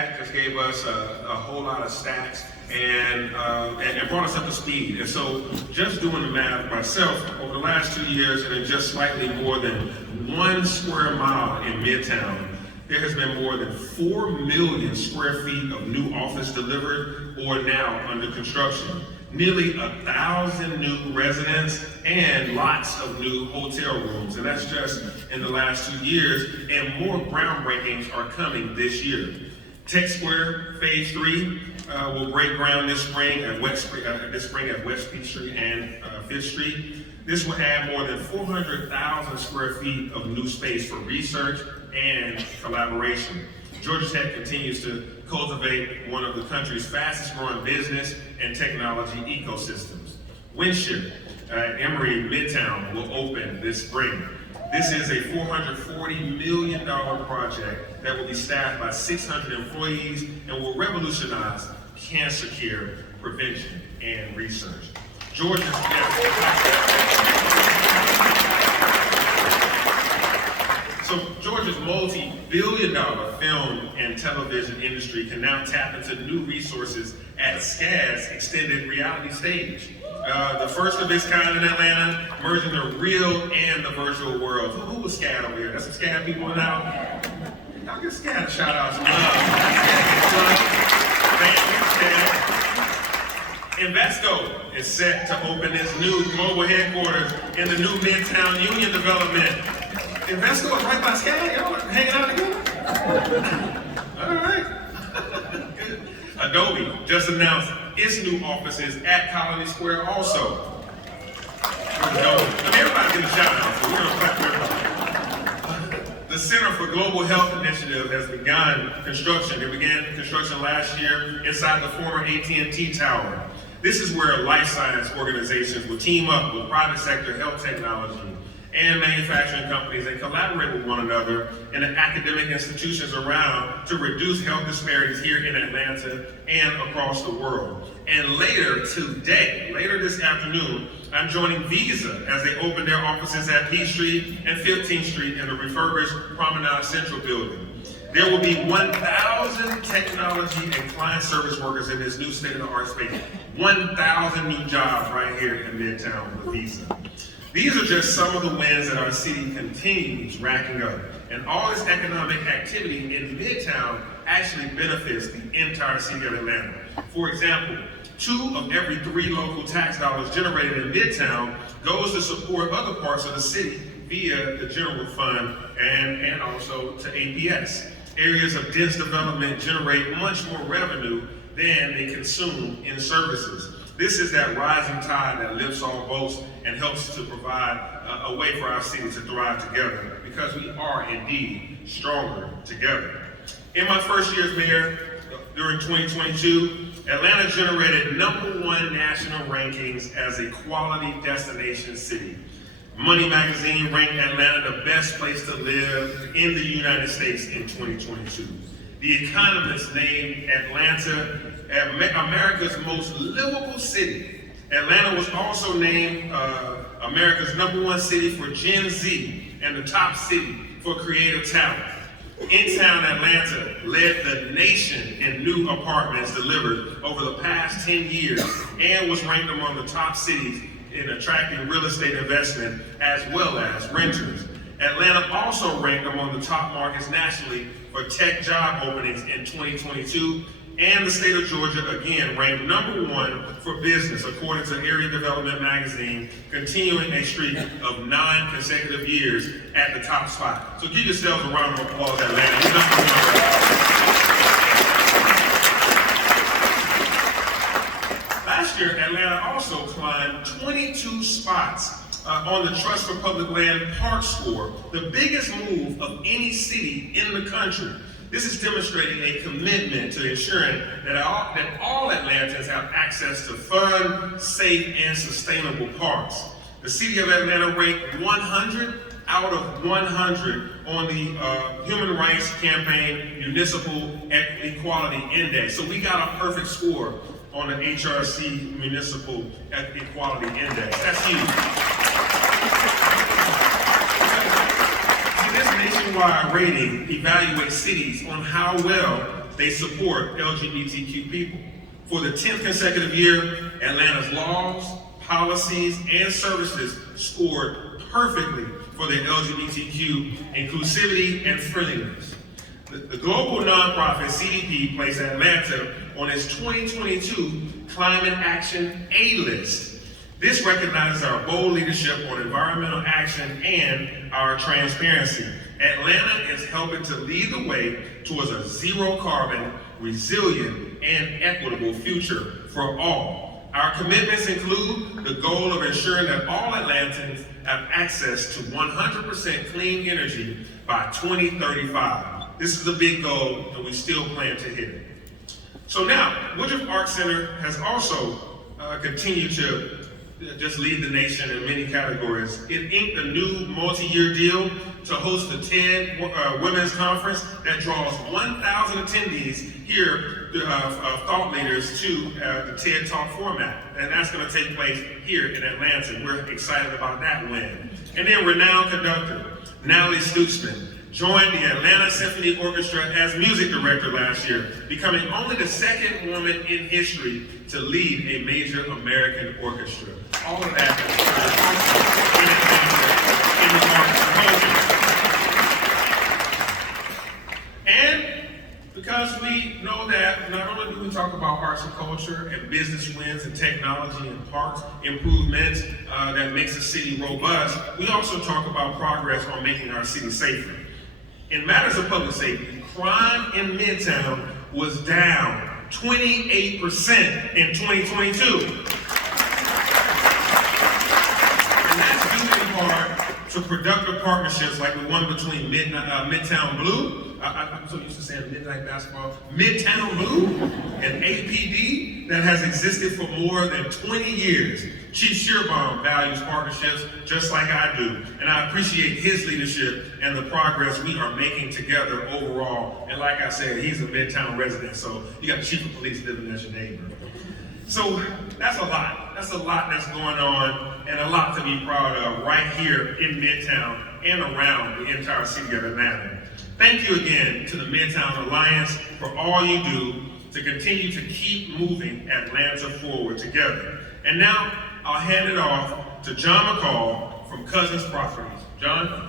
Just gave us a whole lot of stats and brought us up to speed. And so just doing the math myself, over the last 2 years and in just slightly more than 1 square mile in Midtown, there has been more than 4 million square feet of new office delivered or now under construction. Nearly 1,000 new residents and lots of new hotel rooms. And that's just in the last 2 years, and more groundbreakings are coming this year. Tech Square Phase 3 will break ground this spring at West Peachtree and 5th Street. This will add more than 400,000 square feet of new space for research and collaboration. Georgia Tech continues to cultivate one of the country's fastest growing business and technology ecosystems. Winship at Emory Midtown will open this spring. This is a $440 million project that will be staffed by 600 employees and will revolutionize cancer care, prevention, and research. Georgia's multi-billion-dollar film and television industry can now tap into new resources at SCAD's extended reality stage. The first of its kind in Atlanta, merging the real and the virtual world. Who was SCAD over here? That's some SCAD people now. Y'all give SCAD a shout out. Invesco is set to open its new global headquarters in the new Midtown Union development. Invesco is right by SCAD. Y'all are hanging out together? All right. Good. Adobe just announced its new offices at Colony Square also. Everybody get a shout out, so we're gonna clap for everybody. The Center for Global Health Initiative has begun construction. It began construction last year inside the former AT&T Tower. This is where life science organizations will team up with private sector health technology and manufacturing companies and collaborate with one another in the academic institutions around to reduce health disparities here in Atlanta and across the world. And later this afternoon, I'm joining Visa as they open their offices at Peachtree and 15th Street in the refurbished Promenade Central building. There will be 1,000 technology and client service workers in this new state-of-the-art space. 1,000 new jobs right here in Midtown with Visa. These are just some of the wins that our city continues racking up. And all this economic activity in Midtown actually benefits the entire city of Atlanta. For example, 2 of every 3 local tax dollars generated in Midtown goes to support other parts of the city via the general fund and also to APS. Areas of dense development generate much more revenue than they consume in services. This is that rising tide that lifts all boats and helps to provide a way for our city to thrive together, because we are indeed stronger together. In my first year as mayor, during 2022, Atlanta generated #1 national rankings as a quality destination city. Money Magazine ranked Atlanta the best place to live in the United States in 2022. The Economist named Atlanta America's most livable city. Atlanta was also named America's #1 city for Gen Z and the top city for creative talent. In-town Atlanta led the nation in new apartments delivered over the past 10 years and was ranked among the top cities in attracting real estate investment as well as renters. Atlanta also ranked among the top markets nationally for tech job openings in 2022, and the state of Georgia again ranked #1 for business according to Area Development Magazine, continuing a streak of 9 consecutive years at the top spot. So give yourselves a round of applause, Atlanta. You're #1. Last year, Atlanta also climbed 22 spots on the Trust for Public Land Park Score, the biggest move of any city in the country. This is demonstrating a commitment to ensuring that all Atlantans have access to fun, safe, and sustainable parks. The city of Atlanta ranked 100 out of 100 on the Human Rights Campaign Municipal Equality Index. So we got a perfect score on the HRC Municipal Equality Index. That's huge. This nationwide rating evaluates cities on how well they support LGBTQ people. For the 10th consecutive year, Atlanta's laws, policies, and services scored perfectly for their LGBTQ inclusivity and friendliness. The global nonprofit CDP placed Atlanta on its 2022 Climate Action A-list. This recognizes our bold leadership on environmental action and our transparency. Atlanta is helping to lead the way towards a zero carbon, resilient, and equitable future for all. Our commitments include the goal of ensuring that all Atlantans have access to 100% clean energy by 2035. This is a big goal, and we still plan to hit it. So now, Woodruff Arts Center has also continued to just lead the nation in many categories. It inked a new multi-year deal to host the TED Women's Conference that draws 1,000 attendees here, thought leaders, to the TED Talk format. And that's going to take place here in Atlanta. We're excited about that win. And then renowned conductor Natalie Stutzman joined the Atlanta Symphony Orchestra as music director last year, becoming only the second woman in history to lead a major American orchestra. All of that in the arts and culture. And because we know that not only do we talk about arts and culture and business wins and technology and parks improvements that makes the city robust, we also talk about progress on making our city safer. In matters of public safety, crime in Midtown was down 28% in 2022. And that's due in part to productive partnerships like the one between Midtown Blue, I'm so used to saying Midnight Basketball, Midtown Blue and APD that has existed for more than 20 years. Chief Shearbaum values partnerships just like I do, and I appreciate his leadership and the progress we are making together overall. And like I said, he's a Midtown resident, so you got the Chief of Police living as your neighbor. So that's a lot. That's a lot that's going on, and a lot to be proud of right here in Midtown and around the entire city of Atlanta. Thank you again to the Midtown Alliance for all you do to continue to keep moving Atlanta forward together. And now, I'll hand it off to John McCall from Cousins Properties. John?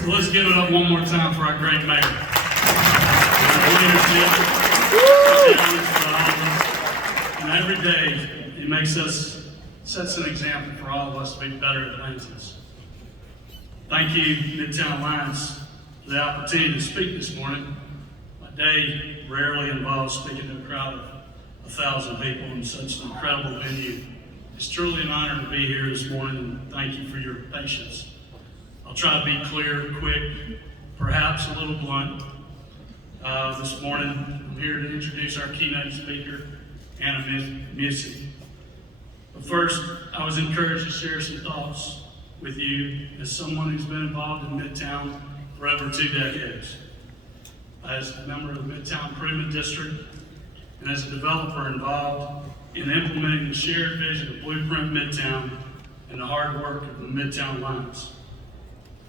So let's give it up one more time for our great mayor. And every day, he sets an example for all of us to be better Atlantans. Thank you, Midtown Alliance, for the opportunity to speak this morning. My day rarely involves speaking to a crowd of 1,000 people in such an incredible venue. It's truly an honor to be here this morning, and thank you for your patience. I'll try to be clear, quick, perhaps a little blunt. This morning, I'm here to introduce our keynote speaker, Anna Music. But first, I was encouraged to share some thoughts with you as someone who's been involved in Midtown for over 2 decades. As a member of the Midtown Improvement District and as a developer involved in implementing the shared vision of Blueprint Midtown and the hard work of the Midtown Alliance.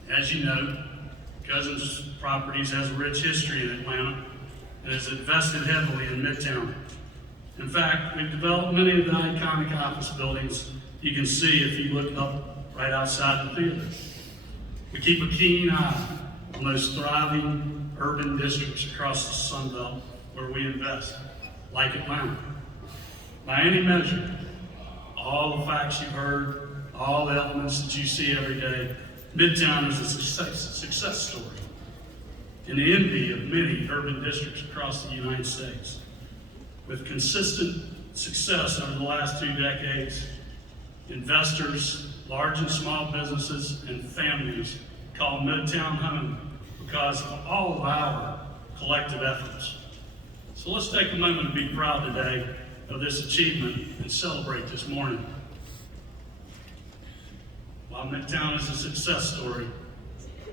As you know, Cousins Properties has a rich history in Atlanta and has invested heavily in Midtown. In fact, we've developed many of the iconic office buildings you can see if you look up right outside the theater. We keep a keen eye on those thriving urban districts across the Sun Belt where we invest, like Atlanta. By any measure, all the facts you've heard, all the elements that you see every day, Midtown is a success story and the envy of many urban districts across the United States. With consistent success over the last 2 decades, investors, large and small businesses, and families call Midtown home because of all of our collective efforts. So let's take a moment to be proud today of this achievement and celebrate this morning. While Midtown is a success story,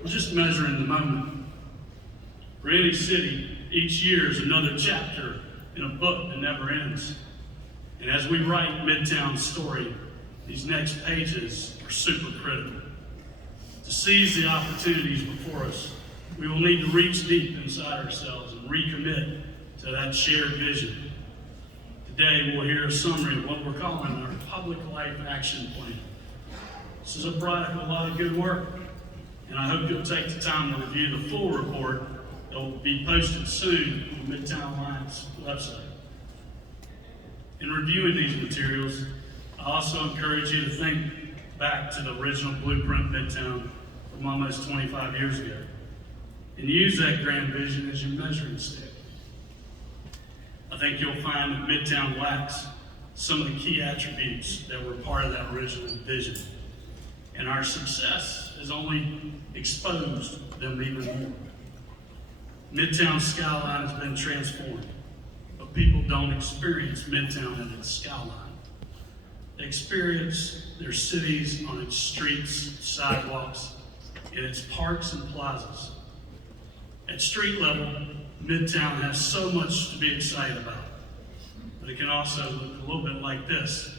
we're just measuring the moment. For any city, each year is another chapter in a book that never ends. And as we write Midtown's story, these next pages are super critical. To seize the opportunities before us, we will need to reach deep inside ourselves and recommit to that shared vision. Today, we'll hear a summary of what we're calling our Public Life Action Plan. This is a product of a lot of good work, and I hope you'll take the time to review the full report that will be posted soon on the Midtown Alliance website. In reviewing these materials, I also encourage you to think back to the original blueprint Midtown from almost 25 years ago, and use that grand vision as your measuring stick. I think you'll find that Midtown lacks some of the key attributes that were part of that original vision, and our success has only exposed them even more. Midtown's skyline has been transformed, but people don't experience Midtown at its skyline. They experience their cities on its streets, sidewalks, in its parks and plazas. At street level, Midtown has so much to be excited about, but it can also look a little bit like this.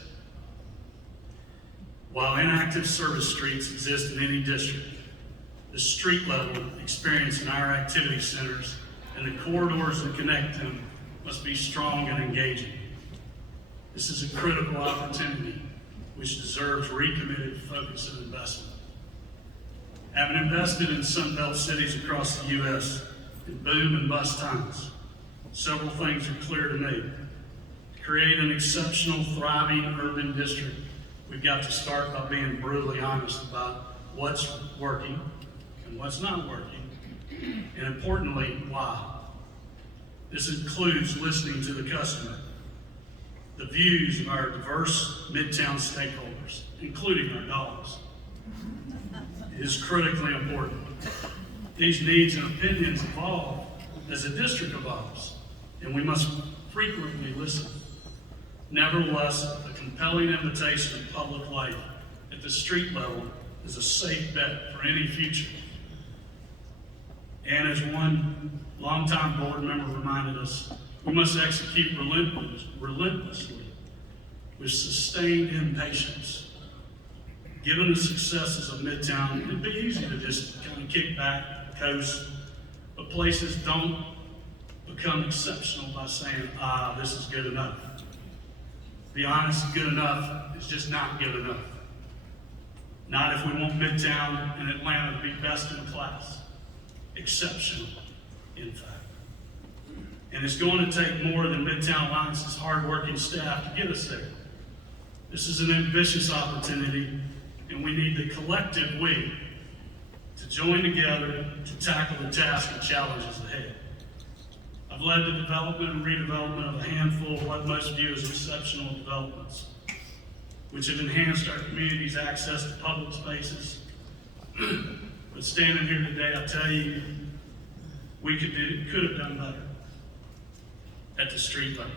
While inactive service streets exist in any district, the street level experience in our activity centers and the corridors that connect them must be strong and engaging. This is a critical opportunity which deserves recommitted focus and investment. Having invested in Sunbelt cities across the U.S. in boom and bust times, several things are clear to me. To create an exceptional, thriving urban district, we've got to start by being brutally honest about what's working and what's not working, and importantly, why. This includes listening to the customer, the views of our diverse Midtown stakeholders, including our dogs. It is critically important. These needs and opinions evolve as the district evolves, and we must frequently listen. Nevertheless, a compelling invitation of public life at the street level is a safe bet for any future. And as one longtime board member reminded us, we must execute relentlessly with sustained impatience. Given the successes of Midtown, it'd be easy to just kind of kick back, coast, but places don't become exceptional by saying, this is good enough. To be honest, good enough is just not good enough. Not if we want Midtown and Atlanta to be best in class, exceptional, in fact. And it's going to take more than Midtown Alliance's hardworking staff to get us there. This is an ambitious opportunity, and we need the collective we to join together to tackle the task and challenges ahead. I've led the development and redevelopment of a handful of what most view as exceptional developments, which have enhanced our community's access to public spaces. But standing here today, I tell you, we could have done better at the street level,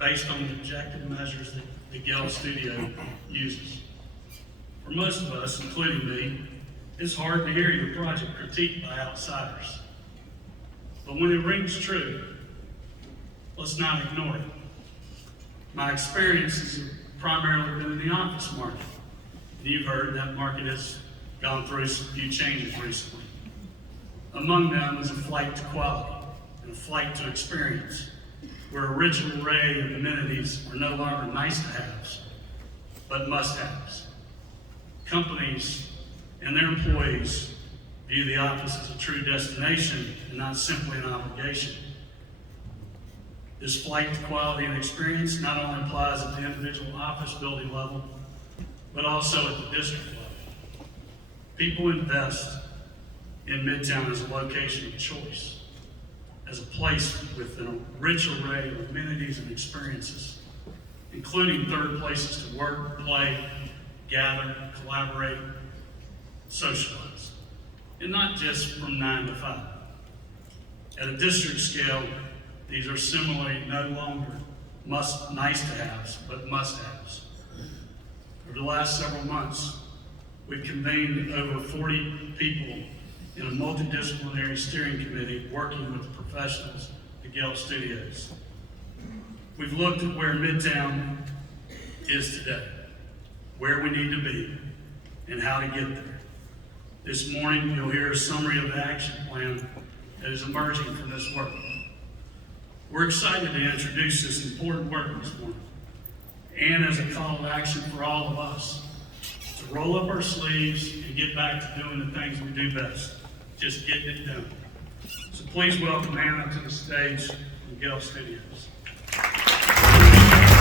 based on the objective measures that the Gale Studio uses. For most of us, including me, it's hard to hear your project critiqued by outsiders. But when it rings true, let's not ignore it. My experience has primarily been in the office market. And you've heard that market has gone through a few changes recently. Among them is a flight to quality and a flight to experience, where a rich array of amenities are no longer nice-to-haves, but must-haves. Companies and their employees view the office as a true destination and not simply an obligation. This flight to quality and experience not only applies at the individual office building level, but also at the district level. People invest in Midtown as a location of choice, as a place with a rich array of amenities and experiences, including third places to work, play, gather, collaborate, socialize, and not just from 9 to 5. At a district scale, these are similarly no longer nice-to-haves, but must-haves. Over the last several months, we've convened over 40 people in a multidisciplinary steering committee working with the professionals at Gale Studios. we've looked at where Midtown is today, where we need to be, and how to get there. This morning, you'll hear a summary of the action plan that is emerging from this work. We're excited to introduce this important work this morning, and as a call to action for all of us, to roll up our sleeves and get back to doing the things we do best, just getting it done. So please welcome Hannah to the stage from Gale Studios.